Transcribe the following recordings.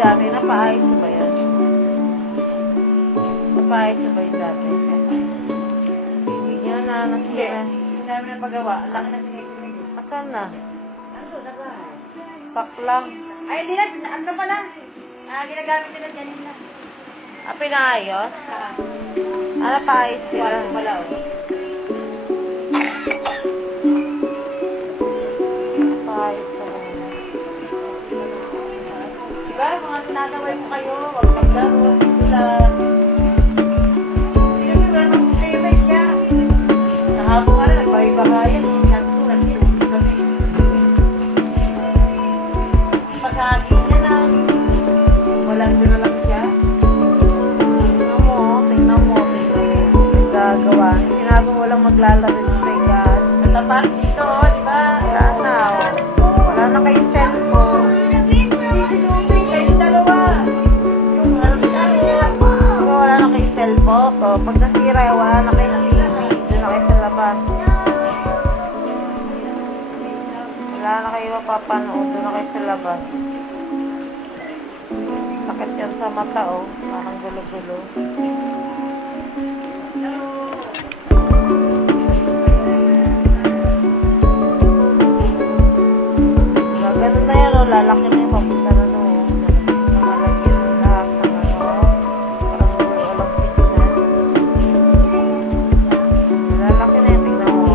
dati? Napaayos na ba yan? Napaayos na ba yung dati? Hindi niya na nasira. Hindi namin na pagawa. Ang laki na sinigil. Asan na? Ano na ba? Pak lang. Ay, hindi na. Ano pa lang? Ginagamit nila dyan na. Pinaayos? Napaayos sila. Wala o. Napaayos na ba? Diba? Mga sinasaway ko kayo. Huwag paglaro. Sila. Hindi ko ba mag-favorite siya? Nahabo ka rin. Nagbahay-bahayan. Nagsulat yun. Kami. Pagkakit niya na. Walang doon na lang siya. Tingnan mo. Gagawa. Sinabi mo lang maglalaro sa gas. Natapat dito, di ba? Wala na. Wala na kayong cellphone. Kayong dalawa. Yung Wala na kayong cellphone. Pag nasira, wala na kayong TV. Doon na kayo sa labas. Wala na kayo mapapanood. Doon na kayo sa labas. Sakit yan sa mata, oh. Parang gulo-gulo. Ganun na yan, oh. Lalaki na yung papunta na doon. Namalagyan yung lahat ng ano. Parang walang pignan. Lalaki na yan, tingnan mo.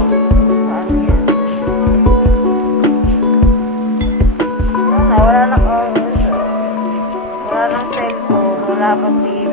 Saan yan? Wala na, wala nang cellphone. Wala pang TV.